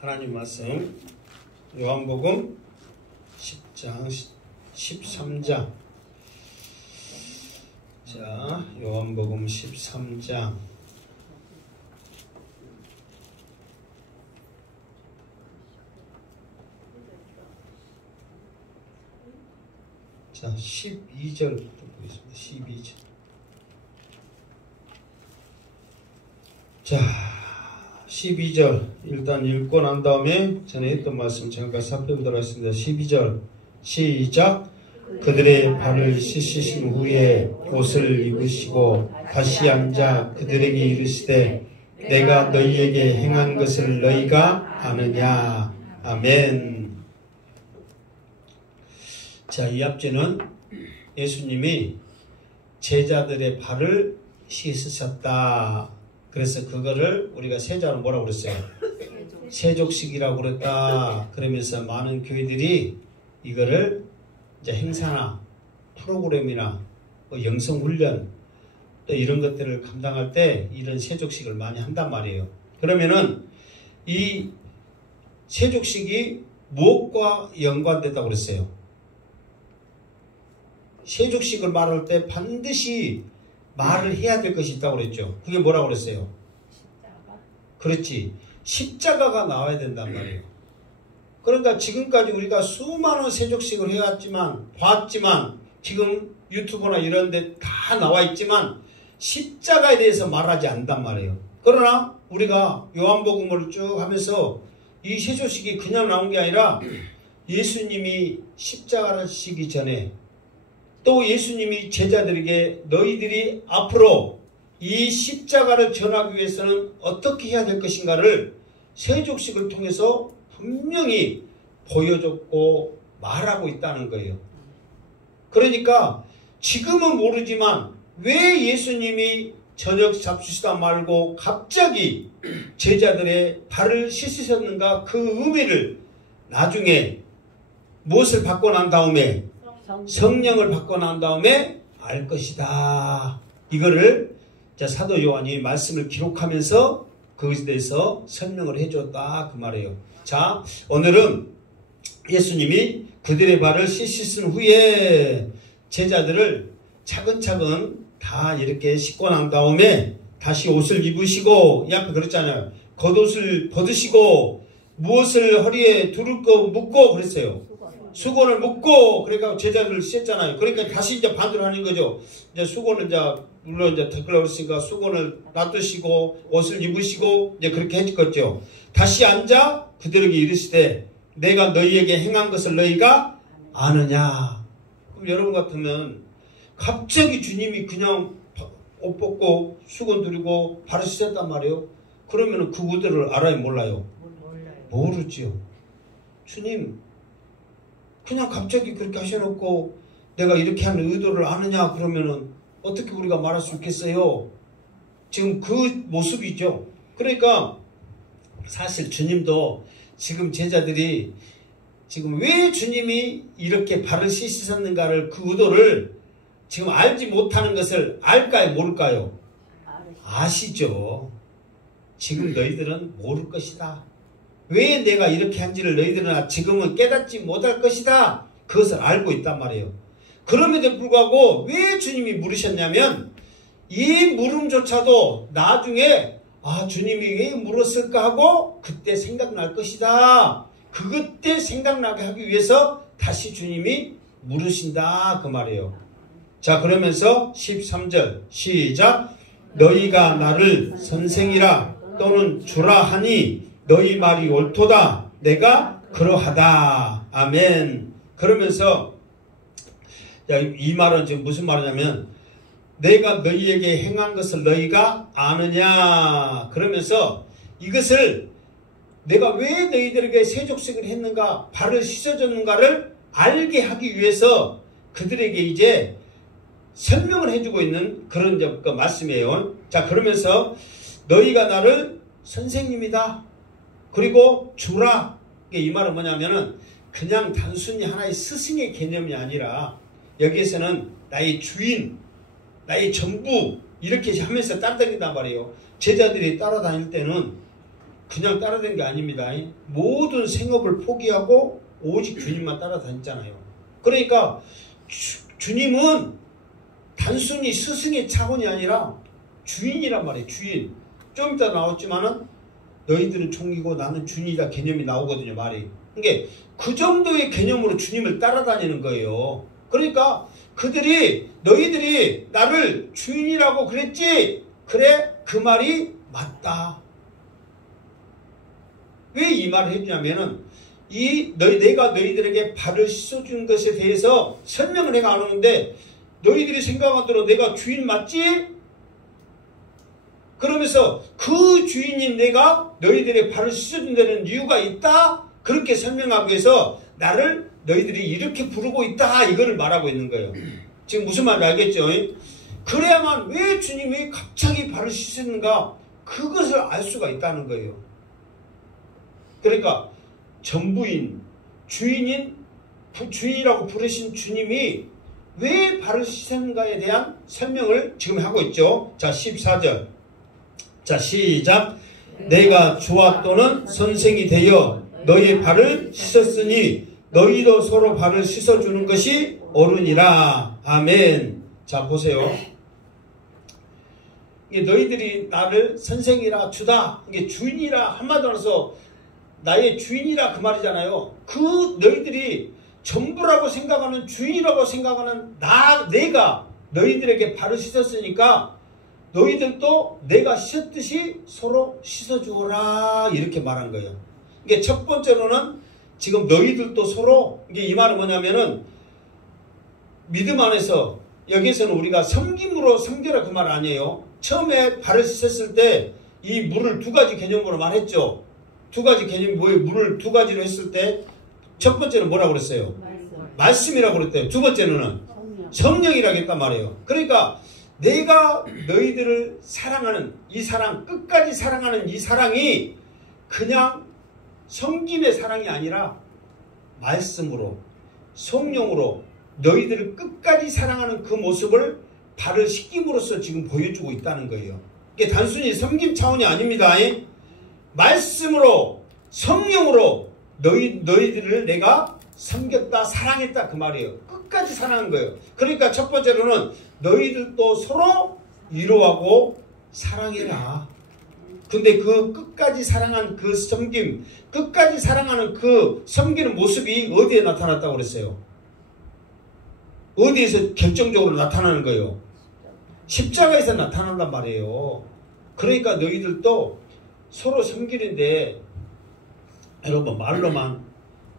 하나님 말씀 요한복음 10장 13장. 자, 요한복음 13장 자 12절부터 보겠습니다. 12절. 자 12절 일단 읽고 난 다음에 전에 했던 말씀 잠깐 살펴보도록 하겠습니다. 12절 시작. 그들의 발을 씻으신 후에 옷을 입으시고 다시 앉아 그들에게 이르시되 내가 너희에게 행한 것을 너희가 아느냐. 아멘. 자, 이 앞제는 예수님이 제자들의 발을 씻으셨다. 그래서 그거를 우리가 세자로 뭐라고 그랬어요? 세족식이라고 그랬다. 그러면서 많은 교회들이 이거를 이제 행사나 프로그램이나 뭐 영성훈련 또 이런 것들을 감당할 때 이런 세족식을 많이 한단 말이에요. 그러면은 이 세족식이 무엇과 연관됐다고 그랬어요? 세족식을 말할 때 반드시 말을 해야 될 것이 있다고 그랬죠. 그게 뭐라고 그랬어요? 십자가. 그렇지. 십자가가 나와야 된단 말이에요. 그러니까 지금까지 우리가 수많은 세족식을 해왔지만, 봤지만, 지금 유튜브나 이런 데 다 나와 있지만, 십자가에 대해서 말하지 않단 말이에요. 그러나 우리가 요한복음을 쭉 하면서 이 세족식이 그냥 나온 게 아니라 예수님이 십자가를 지기 전에 또 예수님이 제자들에게 너희들이 앞으로 이 십자가를 전하기 위해서는 어떻게 해야 될 것인가를 세족식을 통해서 분명히 보여줬고 말하고 있다는 거예요. 그러니까 지금은 모르지만 왜 예수님이 저녁 잡수시다 말고 갑자기 제자들의 발을 씻으셨는가 그 의미를 나중에 무엇을 받고 난 다음에 성령을 받고 난 다음에 알 것이다. 이거를 사도 요한이 말씀을 기록하면서 그것에 대해서 설명을 해줬다 그 말이에요. 자, 오늘은 예수님이 그들의 발을 씻으신 후에 제자들을 차근차근 다 이렇게 씻고 난 다음에 다시 옷을 입으시고 이 앞에 그랬잖아요. 겉옷을 벗으시고 무엇을 허리에 두를 거 묶고 그랬어요. 수건을 묶고 그러니까 제자들을 씻었잖아요. 그러니까 다시 이제 반대로 하는 거죠. 이제 수건은 이제 물론 이제 덮으려고 했으니까 수건을 놔두시고 옷을 입으시고 이제 그렇게 해줬겠죠. 다시 앉아 그들에게 이르시되 내가 너희에게 행한 것을 너희가 아느냐. 그럼 여러분 같으면 갑자기 주님이 그냥 옷 벗고 수건 두르고 발을 씻었단 말이에요. 그러면 그 의도를 알아요, 몰라요? 모르지요. 주님 그냥 갑자기 그렇게 하셔놓고 내가 이렇게 하는 의도를 아느냐 그러면은 어떻게 우리가 말할 수 있겠어요? 지금 그 모습이죠. 그러니까 사실 주님도 지금 제자들이 지금 왜 주님이 이렇게 발을 씻으셨는가를 그 의도를 지금 알지 못하는 것을 알까요? 모를까요? 아시죠. 지금 너희들은 모를 것이다. 왜 내가 이렇게 한지를 너희들은 지금은 깨닫지 못할 것이다. 그것을 알고 있단 말이에요. 그럼에도 불구하고 왜 주님이 물으셨냐면 이 물음조차도 나중에 주님이 왜 물었을까 하고 그때 생각날 것이다. 그때 생각나게 하기 위해서 다시 주님이 물으신다 그 말이에요. 자, 그러면서 13절 시작. 너희가 나를 선생이라 또는 주라 하니 너희 말이 옳도다. 내가 그러하다. 아멘. 그러면서 이 말은 지금 무슨 말이냐면 내가 너희에게 행한 것을 너희가 아느냐. 그러면서 이것을 내가 왜 너희들에게 세족식을 했는가 발을 씻어줬는가를 알게 하기 위해서 그들에게 이제 설명을 해주고 있는 그런 그 말씀이에요. 자, 그러면서 너희가 나를 선생님이다. 그리고 주라. 이 말은 뭐냐면은 그냥 단순히 하나의 스승의 개념이 아니라 여기에서는 나의 주인, 나의 전부 이렇게 하면서 따라다닌단 말이에요. 제자들이 따라다닐 때는 그냥 따라다니는 게 아닙니다. 모든 생업을 포기하고 오직 주님만 따라다녔잖아요. 그러니까 주님은 단순히 스승의 차원이 아니라 주인이란 말이에요. 주인. 좀 이따 나왔지만은 너희들은 총이고 나는 주인이다 개념이 나오거든요. 말이. 그러니까 그 정도의 개념으로 주님을 따라다니는 거예요. 그러니까 그들이 너희들이 나를 주인이라고 그랬지? 그래 그 말이 맞다. 왜 이 말을 해주냐면은 내가 너희들에게 발을 씻어준 것에 대해서 설명을 내가 안 하는데 너희들이 생각한 대로 내가 주인 맞지? 그러면서 그 주인인 내가 너희들의 발을 씻어준다는 이유가 있다? 그렇게 설명하기 위해서 나를 너희들이 이렇게 부르고 있다 이거를 말하고 있는 거예요. 지금 무슨 말인지 알겠죠? 그래야만 왜 주님이 갑자기 발을 씻었는가 그것을 알 수가 있다는 거예요. 그러니까 전부인 주인이라고 부르신 주님이 왜 발을 씻었는가에 대한 설명을 지금 하고 있죠. 자 14절 자 시작 내가 주와 또는 선생이 되어 너희의 발을 씻었으니 너희도 서로 발을 씻어주는 것이 옳으니라. 아멘. 자 보세요. 이게 너희들이 나를 선생이라 주다 이게 주인이라 한마디로 해서 나의 주인이라 그 말이잖아요. 그 너희들이 전부라고 생각하는 주인이라고 생각하는 내가 너희들에게 발을 씻었으니까 너희들도 내가 씻었듯이 서로 씻어주라 이렇게 말한 거예요. 이게 첫 번째로는 지금 너희들도 서로 이게 이 말은 뭐냐면은 믿음 안에서 여기서는 우리가 섬김으로 섬겨라 그 말 아니에요. 처음에 발을 씻었을 때 이 물을 두 가지 개념으로 말했죠. 두 가지 개념이 뭐예요? 물을 두 가지로 했을 때 첫 번째는 뭐라고 그랬어요? 말씀이라고 그랬대요. 두 번째는 성령이라고 했단 말이에요. 그러니까 내가 너희들을 사랑하는 이 사랑, 끝까지 사랑하는 이 사랑이 그냥 성김의 사랑이 아니라 말씀으로 성령으로 너희들을 끝까지 사랑하는 그 모습을 발을 씻김으로써 지금 보여주고 있다는 거예요. 이게 단순히 섬김 차원이 아닙니다. 말씀으로 성령으로 너희들을 내가 섬겼다 사랑했다 그 말이에요. 끝까지 사랑한 거예요. 그러니까 첫 번째로는 너희들도 서로 위로하고 사랑해라. 근데 그 끝까지 사랑한 그 섬김, 끝까지 사랑하는 그 섬기는 모습이 어디에 나타났다고 그랬어요? 어디에서 결정적으로 나타나는 거예요? 십자가에서 나타난단 말이에요. 그러니까 너희들도 서로 섬기는데 여러분 말로만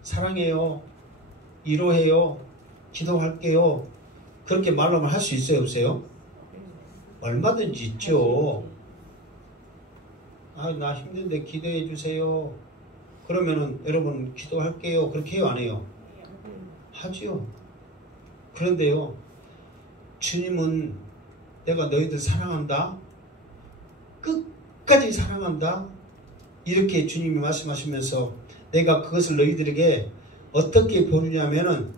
사랑해요, 위로해요, 기도할게요 그렇게 말로만 할 수 있어요 없어요? 얼마든지 있죠. 나 힘든데 기도해 주세요. 그러면은 여러분 기도할게요 그렇게 해요 안 해요? 하지요. 그런데요 주님은 내가 너희들 사랑한다 끝까지 사랑한다 이렇게 주님이 말씀하시면서 내가 그것을 너희들에게 어떻게 보느냐면은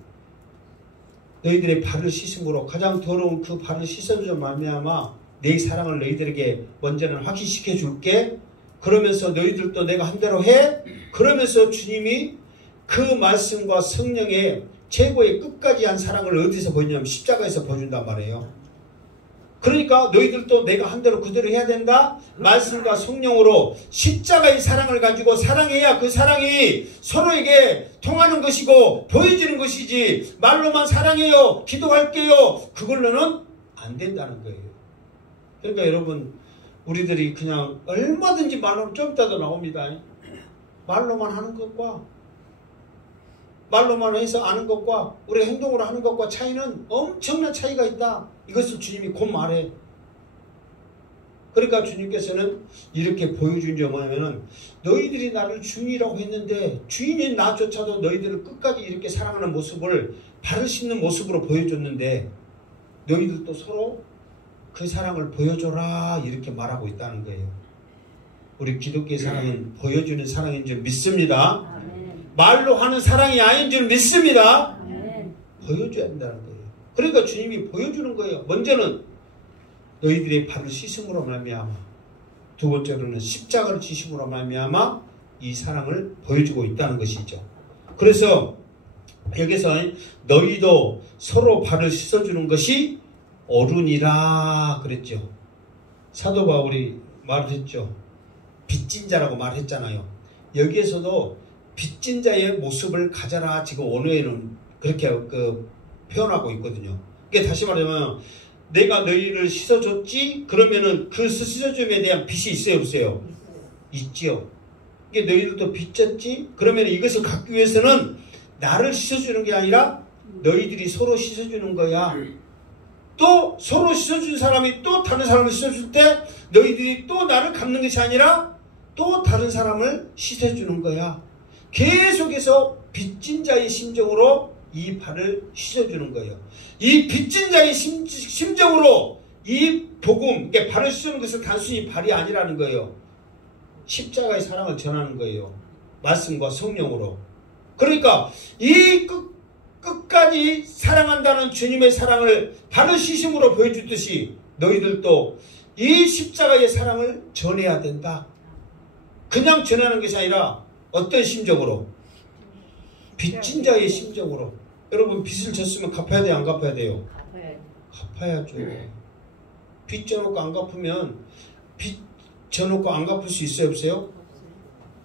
너희들의 발을 씻음으로 가장 더러운 그 발을 씻어주자 말미암아 내 사랑을 너희들에게 먼저는 확신시켜 줄게. 그러면서 너희들도 내가 한 대로 해. 그러면서 주님이 그 말씀과 성령의 최고의 끝까지 한 사랑을 어디서 보여주냐면 십자가에서 보여준단 말이에요. 그러니까 너희들도 내가 한 대로 그대로 해야 된다. 말씀과 성령으로 십자가의 사랑을 가지고 사랑해야 그 사랑이 서로에게 통하는 것이고 보여지는 것이지 말로만 사랑해요 기도할게요 그걸로는 안 된다는 거예요. 그러니까 여러분 우리들이 그냥 얼마든지 말로 좀 이따도 나옵니다. 말로만 하는 것과 말로만 해서 아는 것과 우리 행동으로 하는 것과 차이는 엄청난 차이가 있다. 이것을 주님이 곧 말해. 그러니까 주님께서는 이렇게 보여준 게 뭐냐면은 너희들이 나를 주인이라고 했는데 주인인 나조차도 너희들을 끝까지 이렇게 사랑하는 모습을 발을 씻는 모습으로 보여줬는데 너희들도 서로 그 사랑을 보여줘라 이렇게 말하고 있다는 거예요. 우리 기독교의 사랑은 보여주는 사랑인 줄 믿습니다. 말로 하는 사랑이 아닌 줄 믿습니다. 보여줘야 된다는 거예요. 그러니까 주님이 보여주는 거예요. 먼저는 너희들의 발을 씻음으로 말미암아 두 번째로는 십자가를 지심으로 말미암아 이 사랑을 보여주고 있다는 것이죠. 그래서 여기서 너희도 서로 발을 씻어주는 것이 옳으니라 그랬죠. 사도 바울이 말을 했죠. 빚진 자라고 말했잖아요. 여기에서도 빚진 자의 모습을 가져라 지금 원어에는 그렇게 표현하고 있거든요. 이게 다시 말하면 내가 너희를 씻어줬지? 그러면은 그 씻어줌에 대한 빚이 있어요, 없어요? 있지요. 이게 너희들도 빚졌지? 그러면 이것을 갖기 위해서는 나를 씻어주는 게 아니라 너희들이 서로 씻어주는 거야. 또 서로 씻어준 사람이 또 다른 사람을 씻어줄 때 너희들이 또 나를 갚는 것이 아니라 또 다른 사람을 씻어주는 거야. 계속해서 빚진 자의 심정으로 이 발을 씻어주는 거예요. 이 빚진 자의 심정으로 이 복음, 이게 발을 씻는 것은 단순히 발이 아니라는 거예요. 십자가의 사랑을 전하는 거예요. 말씀과 성령으로. 그러니까 이 끝까지 사랑한다는 주님의 사랑을 발을 씻음으로 보여주듯이 너희들도 이 십자가의 사랑을 전해야 된다. 그냥 전하는 것이 아니라 어떤 심정으로? 빚진 자의 심정으로. 여러분 빚을 졌으면 갚아야 돼요? 안 갚아야 돼요? 갚아야죠. 빚 져놓고 안 갚으면 빚 져놓고 안 갚을 수 있어요? 없어요?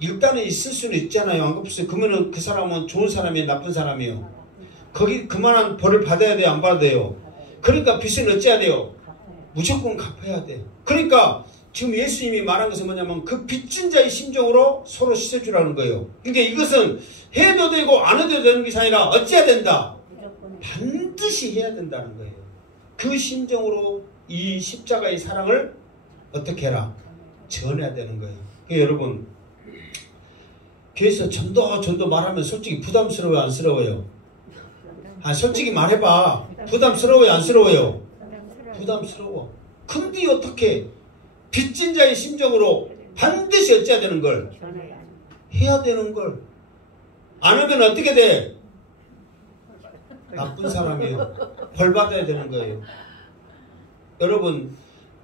일단은 있을 수는 있잖아요. 안 갚을 수 있어요. 그러면 그 사람은 좋은 사람이에요? 나쁜 사람이에요? 거기 그만한 벌을 받아야 돼요? 안 받아야 돼요? 그러니까 빚은 어찌해야 돼요? 무조건 갚아야 돼요. 그러니까 지금 예수님이 말한 것은 뭐냐면 그 빚진 자의 심정으로 서로 씻어주라는 거예요. 그러니까 이것은 해도 되고 안 해도 되는 것이 아니라 어찌해야 된다? 반드시 해야 된다는 거예요. 그 심정으로 이 십자가의 사랑을 어떻게 해라? 전해야 되는 거예요. 그러니까 여러분 교회에서 전도 말하면 솔직히 부담스러워요? 안 스러워요? 솔직히 말해봐. 부담스러워요? 안 스러워요? 부담스러워. 근데 어떻게 빚진 자의 심정으로 반드시 어찌해야 되는 걸? 해야 되는 걸. 안 하면 어떻게 돼? 나쁜 사람이에요. 벌 받아야 되는 거예요. 여러분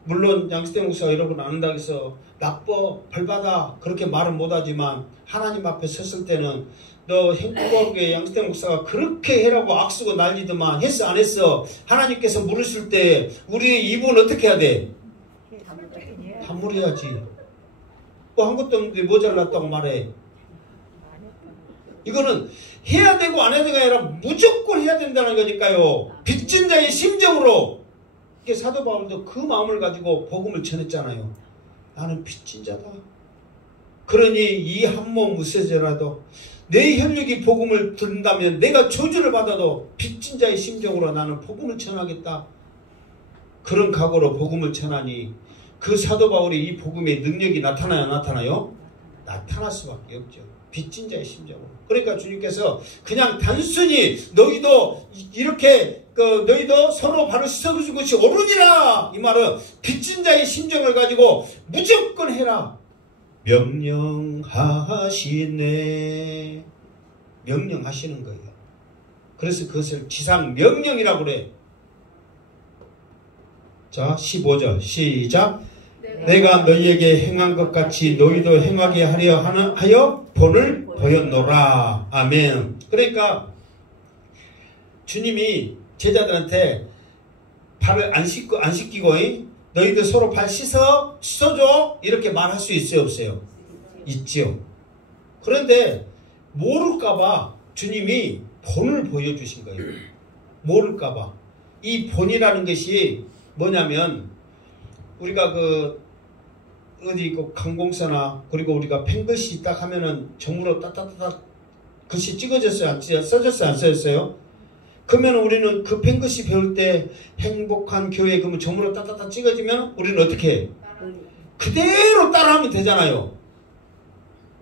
물론 양수태 목사가 여러분 안다고 해서 나빠 벌 받아 그렇게 말은 못하지만 하나님 앞에 섰을 때는 너 행복하게 양수태 목사가 그렇게 해라고 악쓰고 난리더만 했어 안 했어? 하나님께서 물으실 때 우리 입은 어떻게 해야 돼? 단물해야지. 뭐 한 것도 없는데 모자랐다고 말해. 이거는 해야 되고 안 해야 되가 아니라 무조건 해야 된다는 거니까요. 빚진 자의 심정으로. 이게 사도 바울도 그 마음을 가지고 복음을 전했잖아요. 나는 빚진 자다. 그러니 이 한 몸 무쇠제라도 내 혈육이 복음을 듣는다면 내가 저주를 받아도 빚진 자의 심정으로 나는 복음을 전하겠다. 그런 각오로 복음을 전하니 그 사도 바울이 이 복음의 능력이 나타나요? 안 나타나요? 나타날 수밖에 없죠. 빚진 자의 심정으로. 그러니까 주님께서 그냥 단순히 너희도 이렇게 너희도 서로 발을 씻어주는 것이 옳으니라 이 말은 빚진 자의 심정을 가지고 무조건 해라. 명령하시네. 명령하시는 거예요. 그래서 그것을 지상 명령이라고 그래. 자 15절 시작. 내가 너희에게 행한 것 같이 너희도 행하게 하여 본을 보였노라. 아멘. 그러니까 주님이 제자들한테 발을 안 씻기고 너희들 서로 발 씻어줘 이렇게 말할 수 있어요 없어요? 있죠. 그런데 모를까봐 주님이 본을 보여주신 거예요. 모를까봐. 이 본이라는 것이 뭐냐면 우리가 어디 강공서나 그리고 우리가 펜글씨 딱 하면은 정무로 따따따따 글씨 찍어졌어요? 안 써졌어요? 안 써졌어요? 그러면 우리는 그 펜글씨 배울 때 행복한 교회 그러면 정무로 따따따 찍어지면 우리는 어떻게 해? 그대로 따라하면 되잖아요.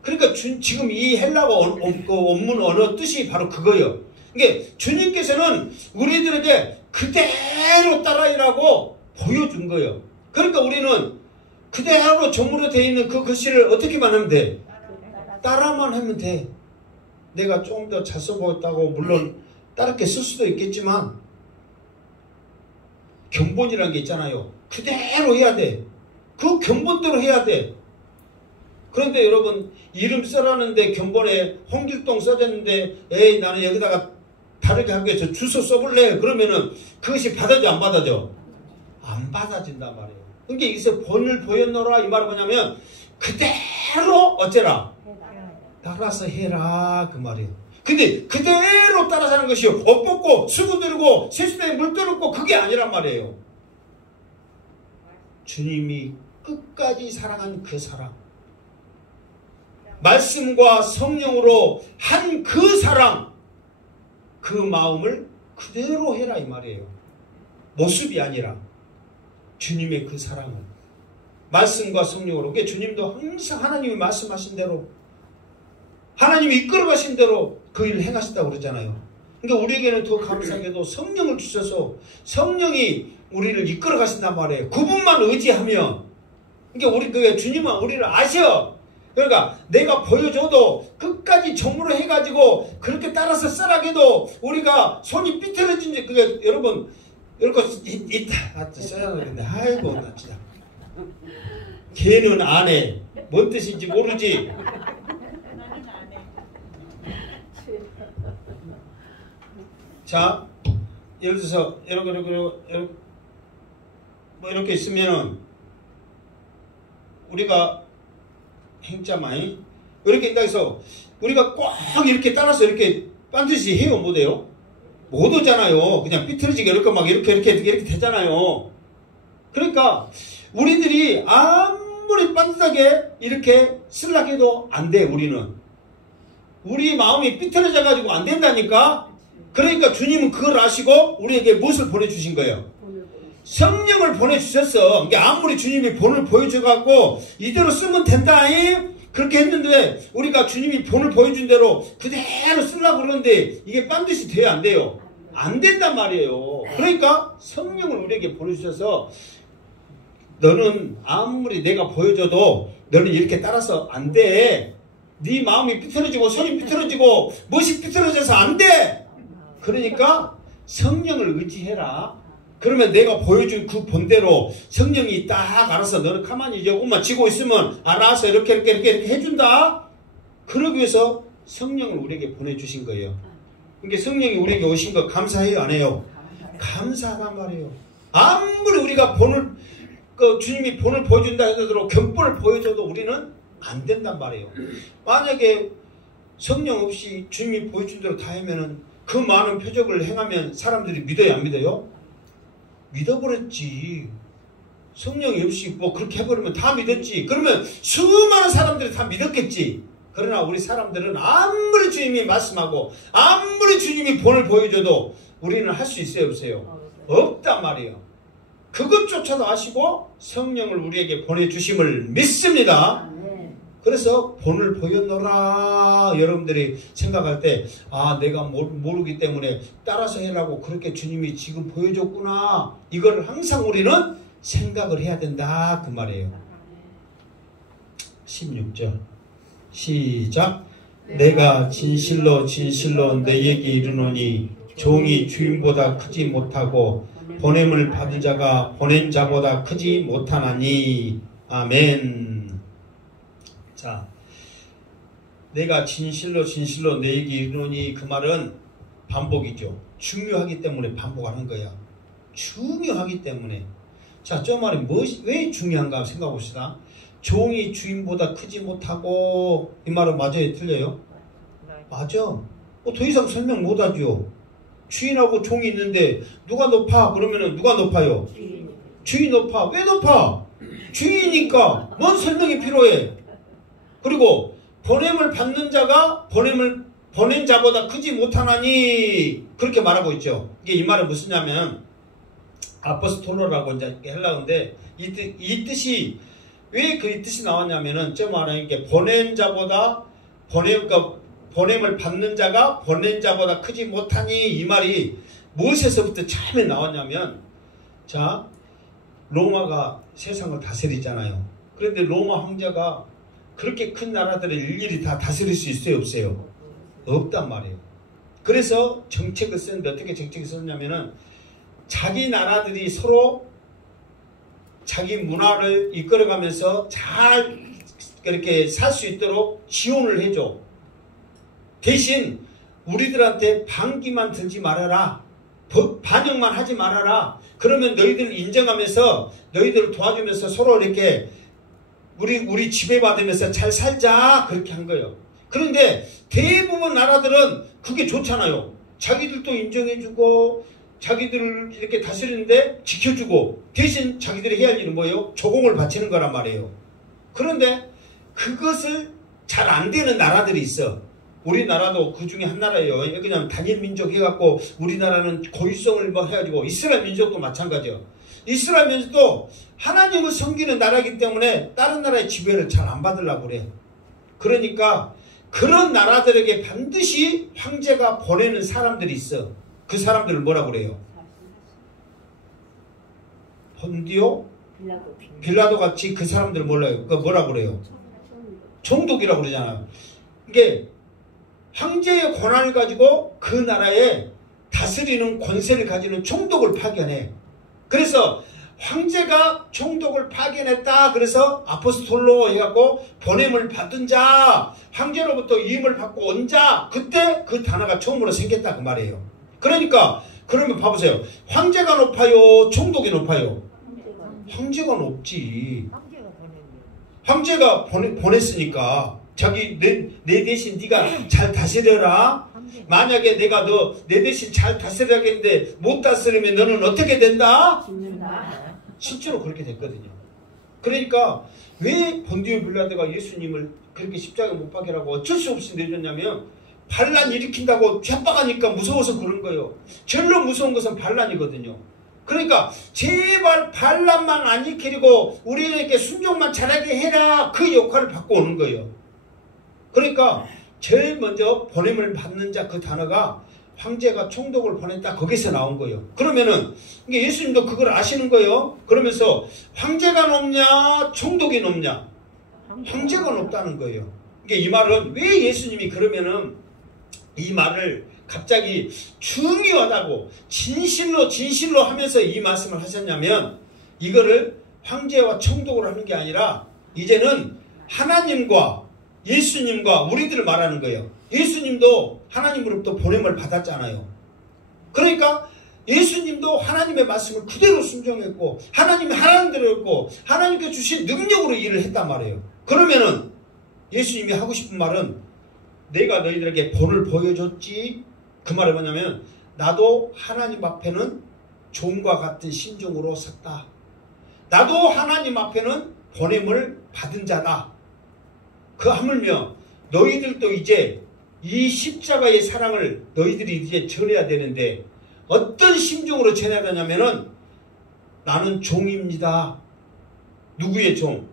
그러니까 지금 이 헬라어 원문 언어 뜻이 바로 그거예요. 그러니까 주님께서는 우리들에게 그대로 따라하라고 보여준 거예요. 그러니까 우리는 그대로 정문으로 되어 있는 그 글씨를 어떻게만 하면 돼? 따라만 하면 돼. 내가 좀 더 잘 써보겠다고 물론 다르게 쓸 수도 있겠지만 견본이라는 게 있잖아요. 그대로 해야 돼. 그 견본대로 해야 돼. 그런데 여러분 이름 써라는데 견본에 홍길동 써졌는데 에이 나는 여기다가 다르게 하게 저 주소 써볼래? 그러면은 그것이 받아져 안 받아져? 안 받아진단 말이에요. 그러니까 여기서 본을 보였노라 이 말은 뭐냐면 그대로 어째라? 따라서 해라 그 말이에요. 근데 그대로 따라서 하는 것이 옷 벗고 수고 들고 세수대에 물 떠놓고 그게 아니란 말이에요. 주님이 끝까지 사랑한 그 사랑, 말씀과 성령으로 한 그 사랑, 그 마음을 그대로 해라 이 말이에요. 모습이 아니라 주님의 그 사랑을 말씀과 성령으로. 그게 주님도 항상 하나님이 말씀하신 대로 하나님이 이끌어가신 대로 그 일을 행하신다고 그러잖아요. 그러니까 우리에게는 더 감사하게도 성령을 주셔서 성령이 우리를 이끌어가신단 말이에요. 그분만 의지하면. 그러니까 그게 주님은 우리를 아셔. 그러니까 내가 보여줘도 끝까지 정으로 해가지고 그렇게 따라서 썰하게도 우리가 손이 삐뚤어진지 그게 여러분 이렇게 있다 써야 되는데 아이고 나 진짜 걔는 안 해. 뭔 뜻인지 모르지. 자, 예를 들어서 이렇게 있으면은 우리가 행자마이 이렇게 있다 해서 우리가 꼭 이렇게 따라서 이렇게 반드시 해요 못해요? 못 오잖아요. 그냥 삐뚤어지게 이렇게 막 이렇게 되잖아요. 그러니까 우리들이 아무리 반듯하게 이렇게 쓰려고 해도 안 돼. 우리 마음이 삐뚤어져 가지고 안 된다니까. 그러니까 주님은 그걸 아시고 우리에게 무엇을 보내주신 거예요? 성령을 보내주셨어. 그러니까 아무리 주님이 본을 보여줘갖고 이대로 쓰면 된다잉 그렇게 했는데 우리가 주님이 본을 보여준 대로 그대로 쓰려고 그러는데 이게 반드시 돼야 안 돼요? 안 된단 말이에요. 그러니까 성령을 우리에게 보내주셔서 너는 아무리 내가 보여줘도 너는 이렇게 따라서 안 돼. 네 마음이 삐뚤어지고 손이 삐뚤어지고 멋이 삐뚤어져서 안 돼. 그러니까 성령을 의지해라. 그러면 내가 보여준 그 본대로 성령이 딱 알아서 너는 가만히 조금만 쥐고 있으면 알아서 이렇게 해준다. 그러기 위해서 성령을 우리에게 보내주신 거예요. 그러니까 성령이 우리에게 오신 거 감사해요 안 해요? 감사하단 말이에요. 아무리 우리가 주님이 본을 보여준다 하더라도 견본을 보여줘도 우리는 안 된단 말이에요. 만약에 성령 없이 주님이 보여준 대로 다 하면은 그 많은 표적을 행하면 사람들이 믿어요 안 믿어요? 믿어버렸지. 성령이 없이 뭐 그렇게 해버리면 다 믿었지. 그러면 수많은 사람들이 다 믿었겠지. 그러나 우리 사람들은 아무리 주님이 말씀하고 아무리 주님이 본을 보여줘도 우리는 할 수 있어요 없어요? 없단 말이에요. 그것조차도 아시고 성령을 우리에게 보내주심을 믿습니다. 그래서 본을 보였노라. 여러분들이 생각할 때 내가 모르기 때문에 따라서 해라고 그렇게 주님이 지금 보여줬구나. 이걸 항상 우리는 생각을 해야 된다 그 말이에요. 16절 시작. 내가 진실로 너희에게 이르노니 종이 주인보다 크지 못하고 보냄을 받은 자가 보낸 자보다 크지 못하나니. 아멘. 자, 내가 진실로 너희에게 이르노니 그 말은 반복이죠. 중요하기 때문에 반복하는 거야. 중요하기 때문에. 자, 저 말이 왜 중요한가 생각해 봅시다. 종이 주인보다 크지 못하고 이 말은 맞아요? 틀려요? 맞아. 더 이상 설명 못하죠. 주인하고 종이 있는데 누가 높아? 그러면은 누가 높아요? 주인이 높아. 왜 높아? 주인이니까 뭔 설명이 필요해? 그리고 보냄을 받는 자가 보낸 자보다 크지 못하나니 그렇게 말하고 있죠. 이게 이 말은 무슨냐면 아포스톨로라고 이제 헬라어인데 이 뜻이 왜 그 뜻이 나왔냐면은 저 말하는 게 보낸 자보다 보냄을 받는 자가 보낸 자보다 크지 못하니 이 말이 무엇에서부터 처음에 나왔냐면 자 로마가 세상을 다스리잖아요. 그런데 로마 황제가 그렇게 큰 나라들을 일일이 다 다스릴 수 있어요 없어요? 없단 말이에요. 그래서 정책을 쓰는데 어떻게 정책을 썼냐면은 자기 나라들이 서로 자기 문화를 이끌어가면서 잘 그렇게 살 수 있도록 지원을 해줘. 대신 우리들한테 반기만 들지 말아라. 반역만 하지 말아라. 그러면 너희들 인정하면서 너희들을 도와주면서 서로 이렇게 우리 지배받으면서 잘 살자. 그렇게 한 거예요. 그런데 대부분 나라들은 그게 좋잖아요. 자기들도 인정해주고 자기들을 이렇게 다스리는데 지켜주고 대신 자기들이 해야 할 일은 뭐예요? 조공을 바치는 거란 말이에요. 그런데 그것을 잘 안 되는 나라들이 있어. 우리나라도 그 중에 한 나라예요. 그냥 단일 민족 해갖고 우리나라는 고유성을 뭐 해가지고 이스라엘 민족도 마찬가지예요. 이스라엘 민족도 하나님을 섬기는 나라이기 때문에 다른 나라의 지배를 잘 안 받으려고 그래. 그러니까 그런 나라들에게 반드시 황제가 보내는 사람들이 있어. 그 사람들을 뭐라고 그래요? 본디오? 빌라도 같이 그 사람들을 뭐라고 그래요? 총독이라고 그러잖아요. 이게 황제의 권한을 가지고 그 나라에 다스리는 권세를 가지는 총독을 파견해. 그래서 황제가 총독을 파견했다. 그래서 아포스톨로 해갖고 보냄을 받은 자, 황제로부터 위임을 받고 온 자, 그때 그 단어가 처음으로 생겼다 그 말이에요. 그러니까 그러면 봐보세요. 황제가 높아요? 총독이 높아요? 황제가 높지. 황제가 보냈으니까 자기 내 대신 네가 잘 다스려라. 만약에 내가 내 대신 잘 다스려야겠는데 못 다스리면 너는 어떻게 된다? 실제로 그렇게 됐거든요. 그러니까 왜 본디오 빌라도가 예수님을 그렇게 십자가에 못 박이라고 어쩔 수 없이 내줬냐면 반란 일으킨다고 협박하니까 무서워서 그런 거예요. 절로 무서운 것은 반란이거든요. 그러니까 제발 반란만 안 일으키고 우리에게 순종만 잘하게 해라. 그 역할을 받고 오는 거예요. 그러니까 제일 먼저 보냄을 받는 자 그 단어가 황제가 총독을 보냈다. 거기서 나온 거예요. 그러면은 이게 예수님도 그걸 아시는 거예요. 그러면서 황제가 높냐 총독이 높냐? 황제가 높다는 거예요. 이게 이 말은 왜 예수님이 그러면은 이 말을 갑자기 중요하다고 진실로 하면서 이 말씀을 하셨냐면 이거를 황제와 총독을 하는 게 아니라 이제는 하나님과 예수님과 우리들을 말하는 거예요. 예수님도 하나님으로부터 보냄을 받았잖아요. 그러니까 예수님도 하나님의 말씀을 그대로 순종했고 하나님이 하라는 대로 했고 하나님께 주신 능력으로 일을 했단 말이에요. 그러면은 예수님이 하고 싶은 말은 내가 너희들에게 본을 보여줬지. 그 말이 뭐냐면 나도 하나님 앞에는 종과 같은 심정으로 섰다. 나도 하나님 앞에는 보냄을 받은 자다. 그 하물며 너희들도 이제 이 십자가의 사랑을 너희들이 이제 전해야 되는데 어떤 심정으로 전해야 되냐면은 나는 종입니다. 누구의 종?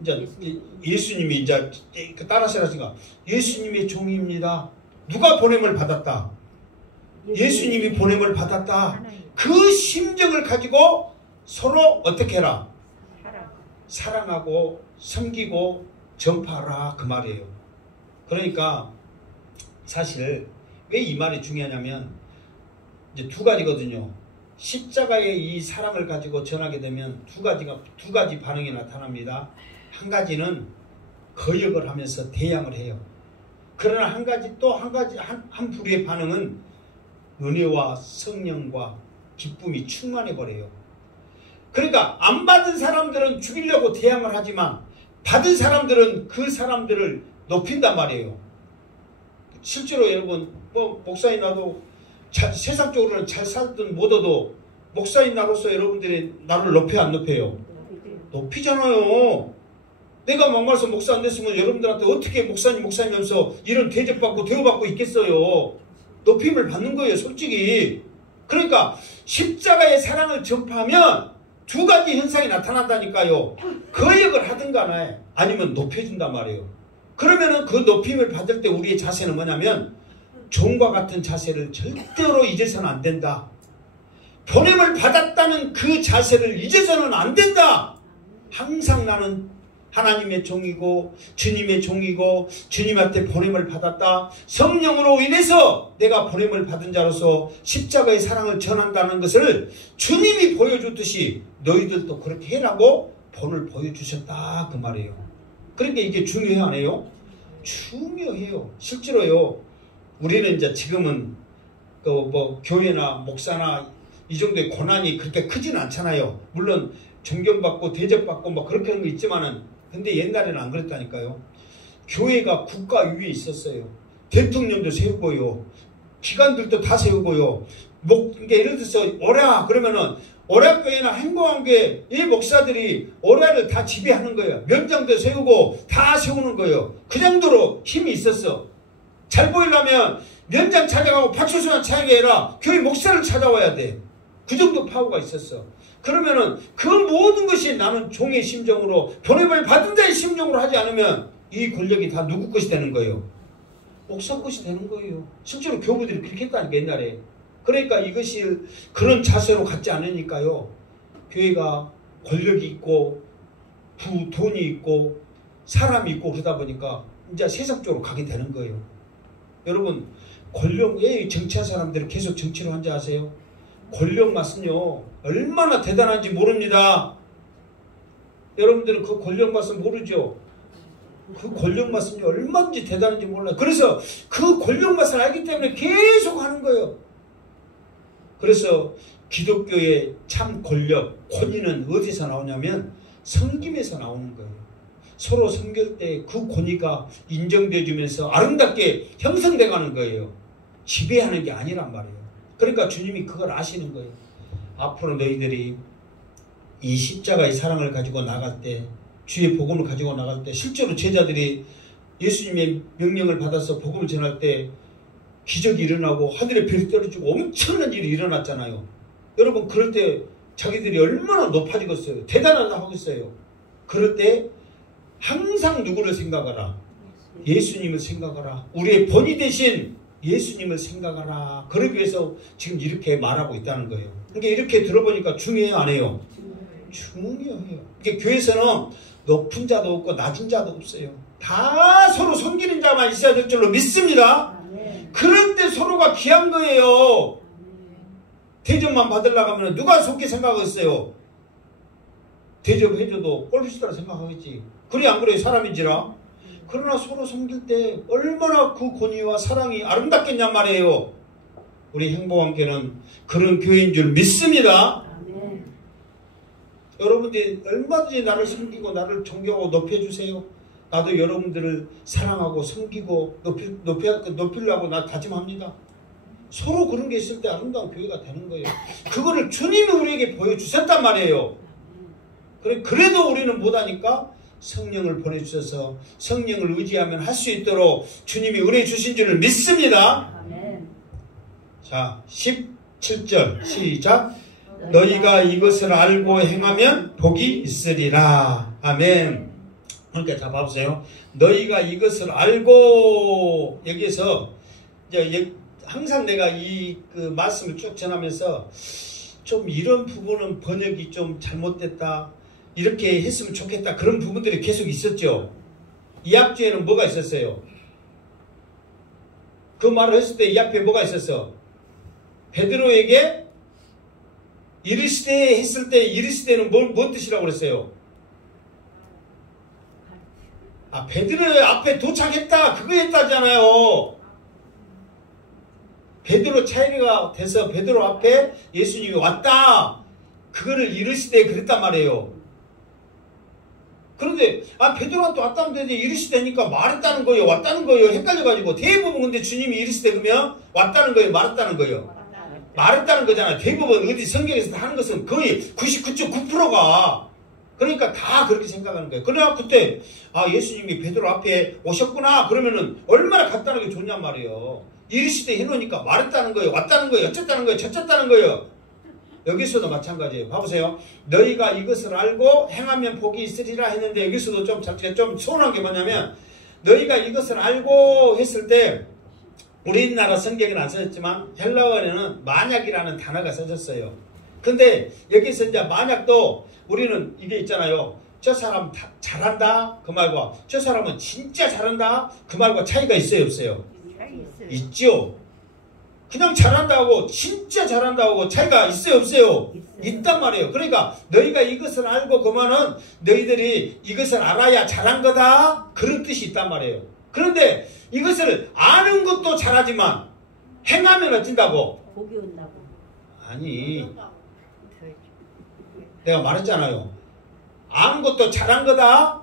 이제 예수님이 이제 따라서라니까 예수님의 종입니다. 누가 보냄을 받았다? 예수님이 보냄을 받았다. 그 심정을 가지고 서로 어떻게 해라? 사랑하고 섬기고 전파하라 그 말이에요. 그러니까 사실 왜 이 말이 중요하냐면 이제 두 가지거든요. 십자가의 이 사랑을 가지고 전하게 되면 두 가지 반응이 나타납니다. 한 가지는 거역을 하면서 대항을 해요. 그러나 한 부류의 반응은 은혜와 성령과 기쁨이 충만해 버려요. 그러니까 안 받은 사람들은 죽이려고 대항을 하지만 받은 사람들은 그 사람들을 높인단 말이에요. 실제로 여러분 목사인 나도 세상적으로는 잘 살든 못해도 목사인 나로서 여러분들이 나를 높여 안 높여요? 높이잖아요. 내가 막말해서 목사 안 됐으면 여러분들한테 어떻게 목사님 하면서 이런 대접받고 대우받고 있겠어요. 높임을 받는 거예요, 솔직히. 그러니까 십자가의 사랑을 전파하면 두 가지 현상이 나타난다니까요. 거역을 하든가 아니면 높여준단 말이에요. 그러면은 그 높임을 받을 때 우리의 자세는 뭐냐면 종과 같은 자세를 절대로 잊어서는 안 된다. 보냄을 받았다는 그 자세를 잊어서는 안 된다. 항상 나는 하나님의 종이고 주님의 종이고 주님한테 보냄을 받았다. 성령으로 인해서 내가 보냄을 받은 자로서 십자가의 사랑을 전한다는 것을 주님이 보여줬듯이 너희들도 그렇게 해라고 본을 보여주셨다 그 말이에요. 그러니까 이게 중요해 안 해요? 중요해요. 실제로요. 우리는 이제 지금은 그 뭐 교회나 목사나 이 정도의 고난이 그렇게 크진 않잖아요. 물론 존경받고 대접받고 뭐 그렇게 하는 거 있지만은 근데 옛날에는 안 그랬다니까요. 교회가 국가 위에 있었어요. 대통령도 세우고요. 기관들도 다 세우고요. 그러니까 예를 들어서 오라 그러면은 오라교회나 행복한교회 이 목사들이 오라를 다 지배하는 거예요. 면장도 세우고 다 세우는 거예요. 그 정도로 힘이 있었어. 잘 보이려면 면장 찾아가고 파출소만 찾아가게 아니라 교회 목사를 찾아와야 돼. 그 정도 파워가 있었어. 그러면은 그 모든 것이 나는 종의 심정으로 보냄을 받은 자의 심정으로 하지 않으면 이 권력이 다 누구 것이 되는 거예요? 목사 것이 되는 거예요. 실제로 교부들이 그렇게 했다니까 옛날에. 그러니까 이것이 그런 자세로 갖지 않으니까요. 교회가 권력이 있고 돈이 있고 사람이 있고 그러다 보니까 이제 세상적으로 가게 되는 거예요. 여러분 권력에 정치한 사람들이 계속 정치로 한지 아세요? 권력 맛은요 얼마나 대단한지 모릅니다. 여러분들은 그 권력 맛은 모르죠? 그 권력 맛은 얼마든지 대단한지 몰라요. 그래서 그 권력 맛을 알기 때문에 계속 하는 거예요. 그래서 기독교의 참 권력, 권위는 어디서 나오냐면 섬김에서 나오는 거예요. 서로 섬길 때 그 권위가 인정되어 주면서 아름답게 형성돼 가는 거예요. 지배하는 게 아니란 말이에요. 그러니까 주님이 그걸 아시는 거예요. 앞으로 너희들이 이 십자가의 사랑을 가지고 나갈 때, 주의 복음을 가지고 나갈 때, 실제로 제자들이 예수님의 명령을 받아서 복음을 전할 때 기적이 일어나고 하늘에 별이 떨어지고 엄청난 일이 일어났잖아요. 여러분 그럴 때 자기들이 얼마나 높아지겠어요. 대단하다 하겠어요. 그럴 때 항상 누구를 생각하라? 예수님을 생각하라. 우리의 본이 되신 예수님을 생각하라. 그러기 위해서 지금 이렇게 말하고 있다는 거예요. 그러니까 이렇게 들어보니까 중요해요 안 해요? 중요해요. 그러니까 교회에서는 높은 자도 없고 낮은 자도 없어요. 다 서로 섬기는 자만 있어야 될 줄로 믿습니다. 그럴 때 서로가 귀한 거예요. 대접만 받으려고 하면 누가 속게 생각하겠어요? 대접해줘도 꼴비슷하다 생각하겠지. 그래 안 그래요? 사람인지라. 그러나 서로 섬길 때 얼마나 그 권위와 사랑이 아름답겠냔 말이에요. 우리 행복한교회는 그런 교회인 줄 믿습니다. 아멘. 여러분들이 얼마든지 나를 섬기고 나를 존경하고 높여주세요. 나도 여러분들을 사랑하고 섬기고 높이려고 나 다짐합니다. 서로 그런 게 있을 때 아름다운 교회가 되는 거예요. 그거를 주님이 우리에게 보여주셨단 말이에요. 그래도 우리는 못하니까 성령을 보내주셔서 성령을 의지하면 할 수 있도록 주님이 은혜 주신 줄을 믿습니다. 아멘. 자, 17절 시작. 너희가 이것을 알고 행하면 복이 있으리라. 아멘. 그러니까 자 봐보세요. 너희가 이것을 알고 여기에서 이제 항상 내가 이 그 말씀을 쭉 전하면서 좀 이런 부분은 번역이 좀 잘못됐다. 이렇게 했으면 좋겠다. 그런 부분들이 계속 있었죠. 이 앞뒤에는 뭐가 있었어요? 그 말을 했을 때 이 앞에 뭐가 있었어? 베드로에게 이르시되 했을 때 이르시되는 뭔 뜻이라고 그랬어요? 아, 베드로의 앞에 도착했다. 그거 했다잖아요. 베드로 차이가 돼서 베드로 앞에 예수님이 왔다. 그거를 이르시되 그랬단 말이에요. 그런데 베드로한테 왔다면 되는데 이르시되니까 말했다는 거예요. 왔다는 거예요. 헷갈려가지고 대부분 근데 주님이 이르시되 그러면 왔다는 거예요. 말했다는 거예요. 말했다는 거잖아요. 대부분 어디 성경에서 하는 것은 거의 99.9%가 그러니까 다 그렇게 생각하는 거예요. 그러나 그때 예수님이 베드로 앞에 오셨구나 그러면은 얼마나 간단하게 게 좋냔 말이에요. 이르시되 해놓으니까 말했다는 거예요. 왔다는 거예요. 어쨌다는 거예요. 저쨌다는 거예요. 여기서도 마찬가지예요. 봐보세요. 너희가 이것을 알고 행하면 복이 있으리라 했는데 여기서도 좀 서운한 게 뭐냐면 너희가 이것을 알고 했을 때 우리나라 성경에는 안 써졌지만 헬라어에는 만약이라는 단어가 써졌어요. 근데 여기서 이제 만약도 우리는 이게 있잖아요. 저 사람 잘한다 그 말과 저 사람은 진짜 잘한다 그 말과 차이가 있어요 없어요? 있죠. 그냥 잘한다고 진짜 잘한다고 차이가 있어요 없어요? 있단 말이에요. 그러니까 너희가 이것을 알고 그러면은 너희들이 이것을 알아야 잘한 거다 그런 뜻이 있단 말이에요. 그런데 이것을 아는 것도 잘하지만 행하면 어쩐다고? 복이 온다고. 아니 내가 말했잖아요. 아는 것도 잘한 거다.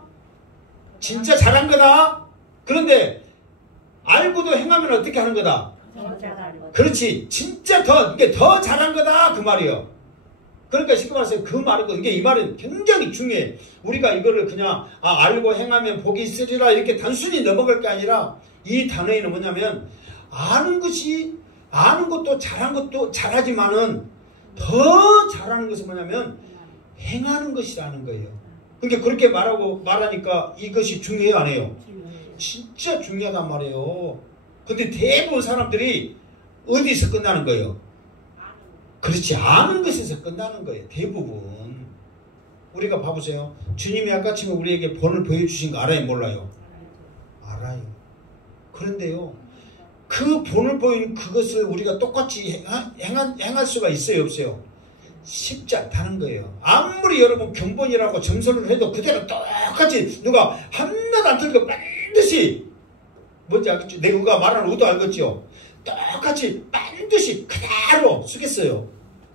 진짜 잘한 거다. 그런데 알고도 행하면 어떻게 하는 거다? 그렇지. 진짜 이게 더 잘한 거다. 그 말이에요. 그러니까 쉽게 말해서 그 말은 이게 이 말은 굉장히 중요해. 우리가 이거를 그냥 알고 행하면 복이 있으리라 이렇게 단순히 넘어갈 게 아니라 이 단어에는 뭐냐면 아는 것도 잘한 것도 잘하지만은 더 잘하는 것은 뭐냐면 행하는 것이라는 거예요. 그러니까 그렇게 말하니까 이것이 중요해요 안 해요? 진짜 중요하단 말이에요. 근데 대부분 사람들이 어디서 끝나는 거예요? 그렇지. 아는 것에서 끝나는 거예요. 대부분. 우리가 봐보세요. 주님이 아까 지금 우리에게 본을 보여주신 거 알아요? 몰라요? 알아요. 그런데요. 그 본을 보인 그것을 우리가 똑같이 행할 수가 있어요? 없어요? 쉽지 않다는 거예요. 아무리 여러분 견본이라고 점수를 해도 그대로 똑같이 누가 하나도 안 틀리고 반드시 뭔지 알겠죠? 내가 말하는 의도 알겠죠? 똑같이 반드시 그대로 쓰겠어요.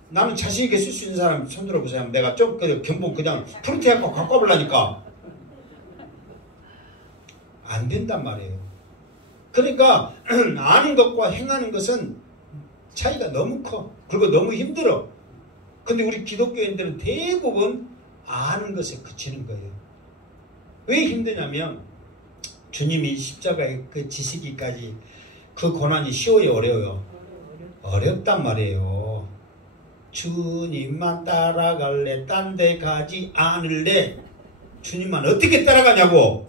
나는 자신있게 쓸 수 있는 사람 손 들어보세요. 내가 좀 견본 그냥 프린트해갖고 갖고 와보려니까 안 된단 말이에요. 그러니까 아는 것과 행하는 것은 차이가 너무 커. 그리고 너무 힘들어. 근데 우리 기독교인들은 대부분 아는 것에 그치는 거예요. 왜 힘드냐면 주님이 십자가에 그 지시기까지 그 고난이 쉬워요 어려워요? 어렵단 말이에요. 주님만 따라갈래 딴 데 가지 않을래. 주님만 어떻게 따라가냐고.